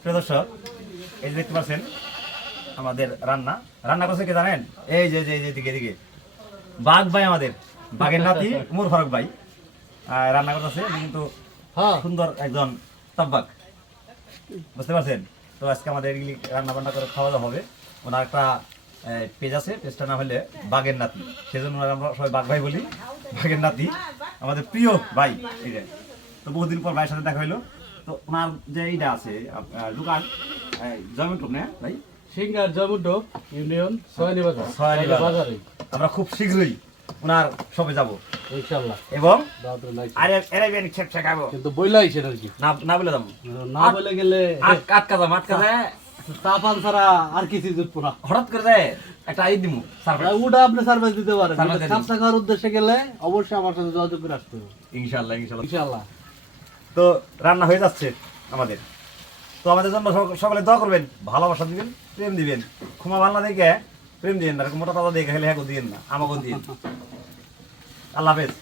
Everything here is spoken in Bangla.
প্রিয় দর্শক, এই যে দেখতে পাচ্ছেন আমাদের রান্না রান্না করছে কে জানেন? এই যে যে এদিকে এদিকে বাঘ ভাই, আমাদের বাঘের নাতি উমর ফারুক ভাই রান্না করতেছে। কিন্তু সুন্দর একজন তাব্বাক, বুঝতে পারছেন? তো আজকে আমাদের এগুলি রান্না বান্না করে খাওয়া দাওয়া হবে। ওনার একটা পেজ আছে, পেজটা না হলে বাঘের নাতি, সেজন্য আমরা সবাই বাঘ ভাই বলি। বাঘের নাতি আমাদের প্রিয় ভাই, এই যে। তো বহুদিন পর ভাইয়ের সাথে দেখা হইলো। তো ওনার যে এইটা আছে দোকান জয়মন্টপ না ভাই, সিঙ্গার জয়মন্টপ ইউনিয়ন সয়ানি বাজারে। আমরা খুব শীঘ্রই ওনার শপে যাব ইনশাআল্লাহ, এবং আরে আরেবিয়ান খেপসা খাবো। কিন্তু বইলাইছেন আর কি, না বলে দাম, না বলে গেলে আটকা যায় চা পান ছাড়া আর কিছু জুটবো না। হঠাৎ করে যায় একটা আই দিমু সারপ্রাইজ। ওটা আপনি সার্ভিস দিতে পারেন। খাপসা খাওয়ার উদ্দেশ্যে গেলে অবশ্যই আমার সাথে যোগাযোগ করে আসতে হবে। ইনশাআল্লাহ। ইনশাআল্লাহ। তো রান্না হয়ে যাচ্ছে আমাদের। তো আমাদের জন্য সকলে দোয়া করবেন, ভালোবাসা দিবেন, প্রেম দিবেন। ক্ষমা বাংলা দেখে প্রেম দিবেন না, মোটা তাজা দেখে খেলে হ্যাঁ দিবেন না, আমাকেও দিন। আল্লাহ হাফেজ।